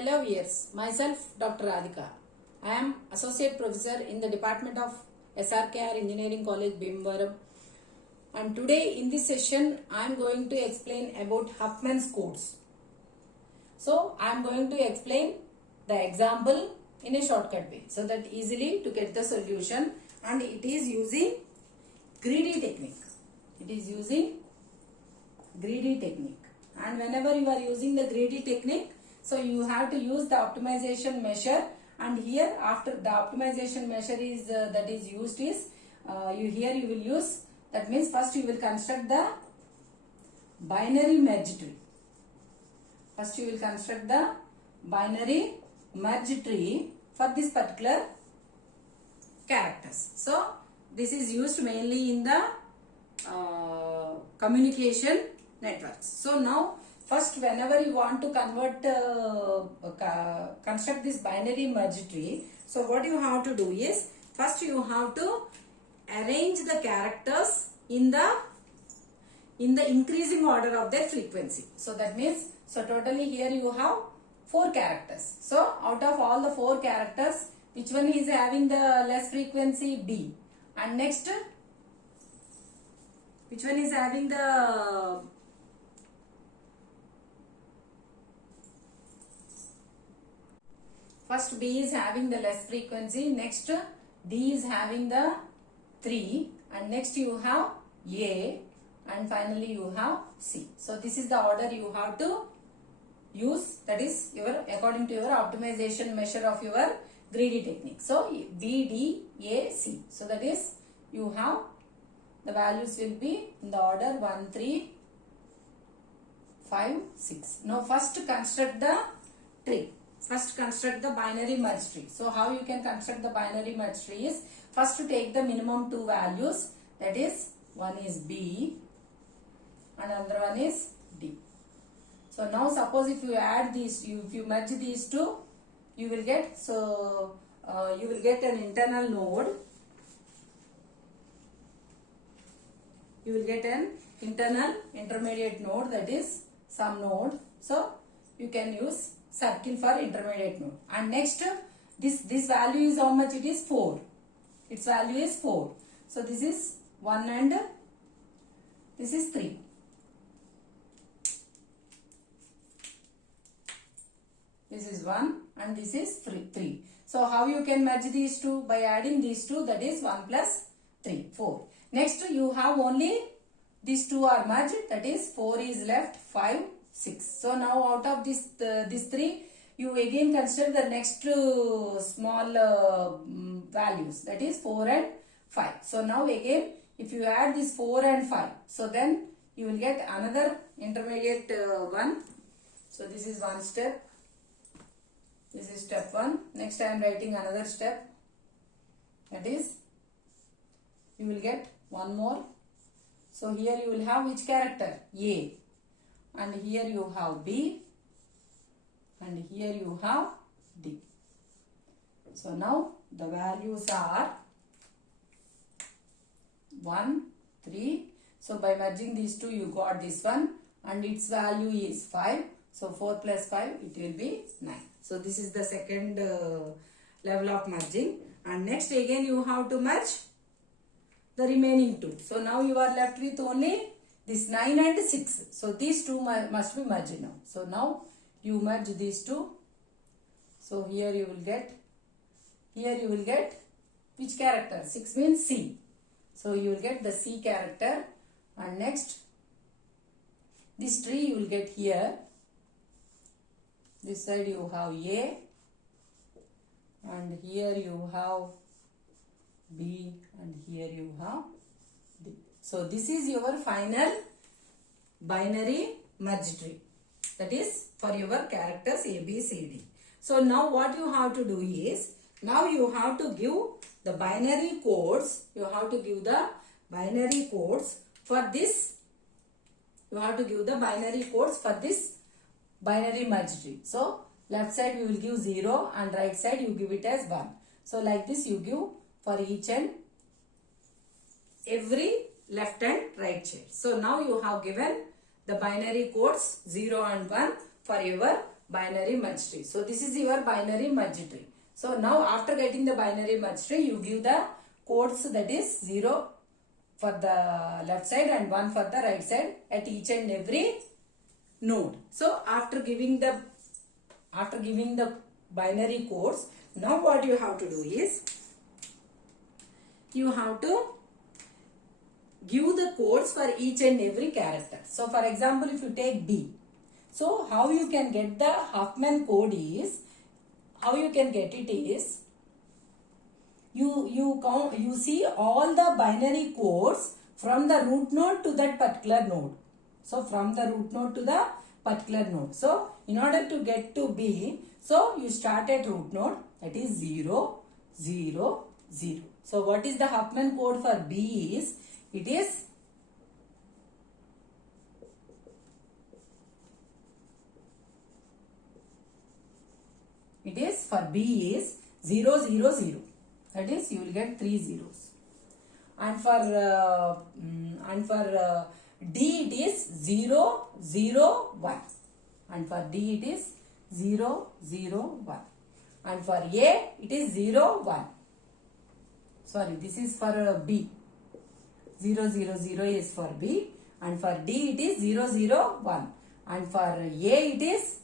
Hello viewers, myself Dr. Radhika. I am Associate Professor in the Department of SRKR Engineering College, Bhimavaram. And today in this session, I am going to explain about Huffman's codes. So, I am going to explain the example in a shortcut way so that easily to get the solution, and it is using greedy technique. It is using greedy technique. And whenever you are using the greedy technique, so you have to use the optimization measure, and here after the optimization measure is that is used is you will use, that means first you will construct the binary merge tree. First you will construct the binary merge tree for this particular characters. So this is used mainly in the communication networks. So now first, whenever you want to convert, construct this binary merge tree, so what you have to do is, first you have to arrange the characters in the increasing order of their frequency. So that means, so totally here you have 4 characters. So out of all the 4 characters, which one is having the less frequency? D. And next, which one is having the first B is having the less frequency, next D is having the 3, and next you have A, and finally you have C. So this is the order you have to use, that is your according to your optimization measure of your greedy technique. So B, D, A, C. So that is you have the values will be in the order 1, 3, 5, 6. Now first construct the tree. First construct the binary merge tree. So how you can construct the binary merge tree is, first to take the minimum 2 values, that is one is B and another one is D. So now suppose if you add these, if you merge these two, you will get, so you will get an internal node. You will get an internal intermediate node, that is some node. So you can use circle for intermediate node. And next, this value is how much? It is 4. Its value is 4. So this is 1 and this is 3. This is 1 and this is 3. So how you can merge these two? By adding these two, that is 1 plus 3, 4. Next you have only these two are merged, that is 4 is left, 5, 6. So now out of this 3, you again consider the next small values, that is 4 and 5. So now again if you add this 4 and 5, so then you will get another intermediate one. So this is one step. This is step 1. Next I am writing another step, that is you will get one more. So here you will have which character? A. And here you have B, and here you have D. So now the values are 1, 3. So by merging these two, you got this one, and its value is 5. So 4 plus 5, it will be 9. So this is the second level of merging. And next again you have to merge the remaining 2. So now you are left with only this 9 and 6. So these two must be merged now. So now you merge these two. So here you will get which character? 6 means C. So you will get the C character. And next this tree you will get here. This side you have A, and here you have B, and here you have D. So this is your final binary merge tree, that is for your characters A, B, C, D. So now what you have to do is, now you have to give the binary codes. You have to give the binary codes for this. You have to give the binary codes for this binary merge tree. So left side you will give 0 and right side you give it as 1. So like this you give for each and every left and right child. So now you have given the binary codes 0 and 1 for your binary merge tree. So this is your binary merge tree. So now after getting the binary merge tree, you give the codes, that is 0 for the left side and 1 for the right side at each and every node. So after giving the binary codes, now what you have to do is you have to give the codes for each and every character. So for example, if you take B, so how you can get the Huffman code is, how you can get it is, you see all the binary codes from the root node to that particular node. So from the root node to the particular node. So in order to get to B, so you start at root node, that is 0, 0, 0. So what is the Huffman code for B is, it is for B is 0, 0, 0. That is, you will get 3 zeros. And for D it is 0, 0, 1. And for D it is 0, 0, 1. And for A it is 0, 1. Sorry, this is for B. 0, 0, 0 is for B. And for D it is 0, 0, 1. And for A it is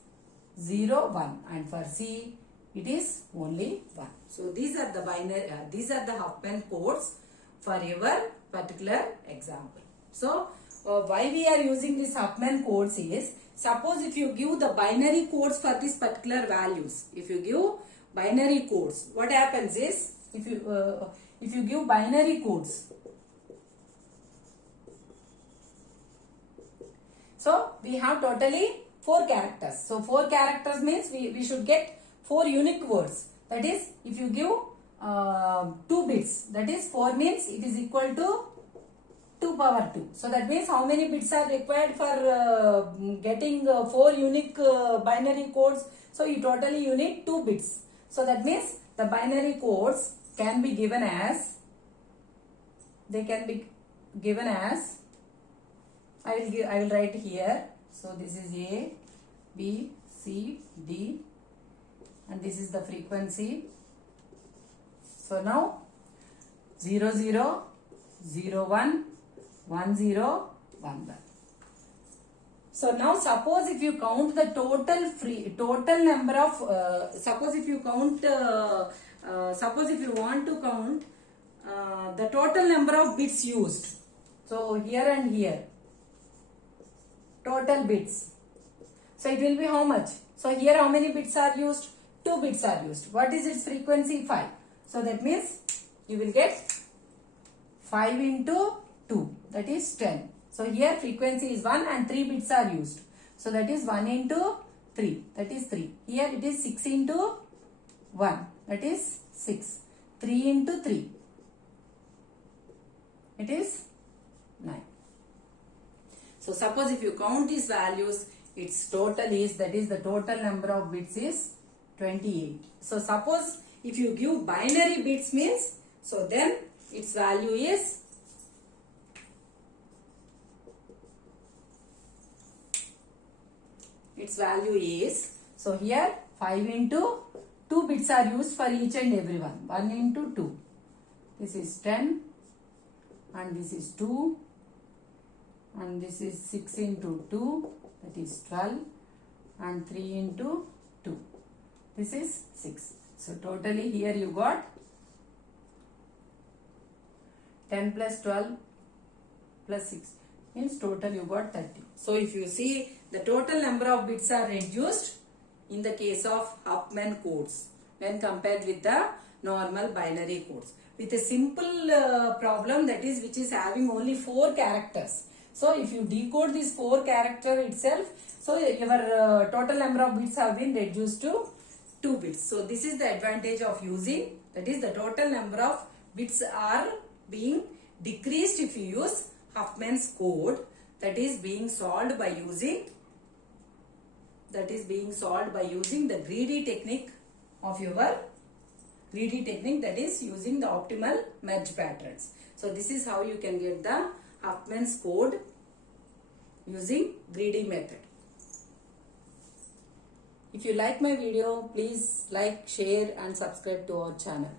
0, 1. And for C it is only 1. So these are the binary, these are the Huffman codes for your particular example. So why we are using this Huffman codes is, suppose if you give the binary codes for this particular values, if you give binary codes, what happens is, if you give binary codes, so we have totally 4 characters. So 4 characters means we should get 4 unique words. That is, if you give 2 bits, that is 4 means it is equal to 2 power 2. So that means how many bits are required for getting 4 unique binary codes? So you totally need 2 bits. So that means the binary codes can be given as, I will write here. So this is A, B, C, D, and this is the frequency. So now 0, 0, 0, 1, 1, 0, 1, 1. So now suppose if you count the total number of, suppose if you want to count the total number of bits used. So here and here, total bits. So it will be how much? So here how many bits are used? 2 bits are used. What is its frequency? 5. So that means you will get 5 into 2, that is 10. So here frequency is 1 and 3 bits are used. So that is 1 into 3, that is 3. Here it is 6 into 1, that is 6. 3 into 3, it is 9. So suppose if you count these values, its total is, that is the total number of bits is 28. So suppose if you give binary bits means, so then its value is so here 5 into 2 bits are used for each and every one. 1 into 2. This is 10 and this is 2 and this is 6 into 2, that is 12, and 3 into 2. This is 6. So totally here you got 10 plus 12 plus 6 means total you got 30. So if you see, the total number of bits are reduced in the case of Huffman codes when compared with the normal binary codes. With a simple problem, that is which is having only 4 characters. So if you decode this 4 character itself, so your total number of bits have been reduced to 2 bits. So this is the advantage of using, that is the total number of bits are being decreased if you use Huffman's code, that is being solved by using the greedy technique of your greedy technique, that is using the optimal merge patterns. So this is how you can get the Huffman's code using greedy method. If you like my video, please like, share and subscribe to our channel.